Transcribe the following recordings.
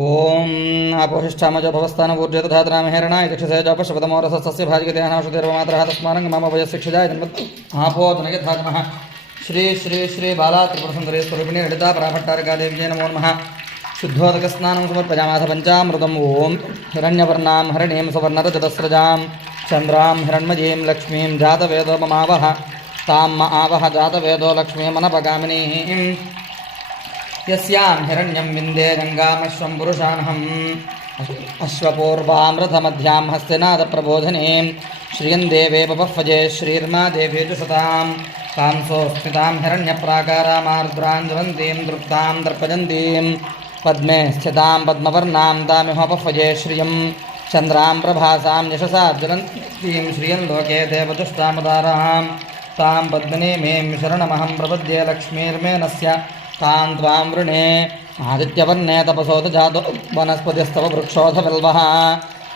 ओम अपोहिष्ठामज भवस्थानपूर्जत धातनामहेरणाय चक्षुषे जपशपदमोरसस्य भाजिकतेनाशुदेर्वमात्रः तस्मानं मम वयस्शिक्षजाय जन्मत् आपोदनगे धातनः श्री श्री श्री बाला त्रिपुरसुन्दरी स्वरूपिणी ललिता पराभट्टारिकादेव्यै नमो नमः शुद्धोदकस्नानं समर्पयामाथ पञ्चामृतम् ओं हिरण्यवर्णां हरिणीं सुवर्णरजतस्रजां चन्द्रां हिरण्मयीं लक्ष्मीं जातवेदो ममावह तां आवह जातवेदो लक्ष्मीमनपगामिनीं यस्यां हिरण्यं विन्दे गङ्गामश्वं पुरुषानहम् अश्वपूर्वामृतमध्यां हस्तिनादप्रबोधने श्रियं देवे पपह्वजे श्रीर्मा देवी च सतां कांसोऽस्मितां हिरण्यप्राकारामार्द्रां ज्वलन्तीं दृप्तां दर्पजन्तीं पद्मे स्थितां पद्मवर्णां तामिहोपह्वजे श्रियं चन्द्रां प्रभासां यशसा ज्वलन्तीं श्रियं लोके देवदुष्टामदारां तां पद्मिनीमीं शरणमहं प्रपद्ये लक्ष्मीर्मेनस्य तां त्वां वृणे आदित्यवर्णे तपसोत जातो वनस्पतिस्तव वृक्षोऽधविल्वः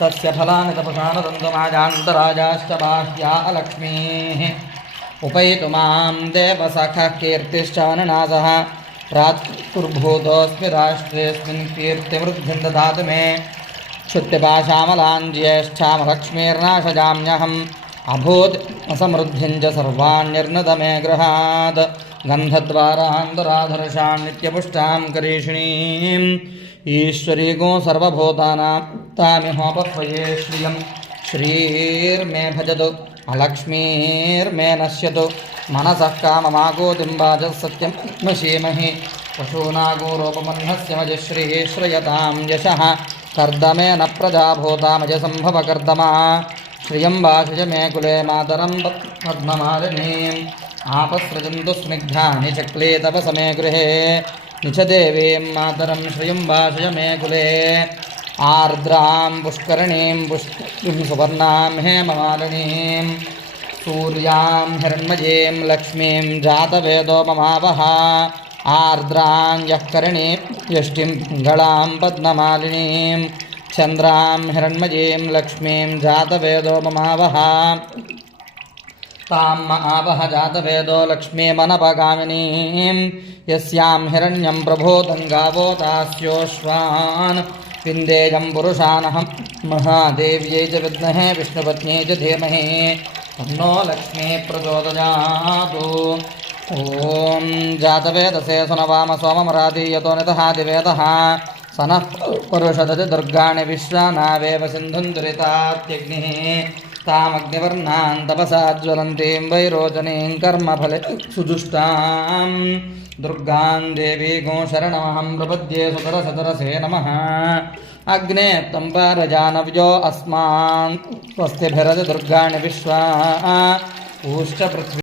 तस्य फलानि तपसा न दन्तमाजान्तराजाश्च बाह्या अलक्ष्मीः उपैतु मां देवसखः कीर्तिश्च वननासः प्रातुर्भूतोऽस्मि राष्ट्रेऽस्मिन् कीर्तिवृद्धिं ददातु मे क्षुत्पिपाशामलाञ्ज्येष्ठामलक्ष्मीर्नाशजाम्यहम् अभूत् असमृद्धिं च सर्वाण्यर्नद मे गृहात् गन्धद्वारान्तराधर्षां नित्यपुष्टां करीषिणीम् ईश्वरीगो सर्वभूतानां तामिहोपह्वये श्रियं श्रीर्मे भजतु अलक्ष्मीर्मे नश्यतु मनसः काममागोतिं वाचः सत्यं मशीमहि पशूनागोरोपमह्नस्य मजश्रीः श्रयतां यशः कर्दमेन प्रजाभूतामजसम्भवकर्दमा श्रियं वाषज मे कुले मातरं पद्ममालिनीम् आपसृजन्तु स्निग्धानि चक्ले तव समे गृहे निचदेवीं मातरं श्रियं वाषज मे कुले आर्द्रां पुष्करणीं पुष्टिं सुवर्णां हेममालिनीं सूर्यां हिरण्मयीं लक्ष्मीं जातवेदो ममावह आर्द्रां यः करणीं यष्टिं पिङ्गळां पद्ममालिनीं चन्द्रां हिरण्मयीं लक्ष्मीं जातवेदो ममावह तां आवह जातवेदो लक्ष्मीमनपगामिनीं यस्यां हिरण्यं प्रभूतं गावो दास्योश्वान् विन्देयं पुरुषानहं महादेव्यै च विद्महे विष्णुपत्न्यै च धीमहि तन्नो लक्ष्मी प्रचोदयातु ॐ जातवेदसे सुनवाम सोममरादीयतो नितः दिवेदः सनः पुरुषदति दुर्गाणि विश्वानावेव सिन्धुं दुरितात्यग्निः तामग्निवर्णां तपसा ज्वलन्तीं वैरोचनीं कर्मफले सुजुष्टां दुर्गां देवीगो शरणमहं प्रपद्ये सुतरसतरसे नमः अग्ने त्वं पारजानव्यो अस्मान् स्वस्तिभिरति दुर्गाणि विश्वा ऊष्टपृथ्वी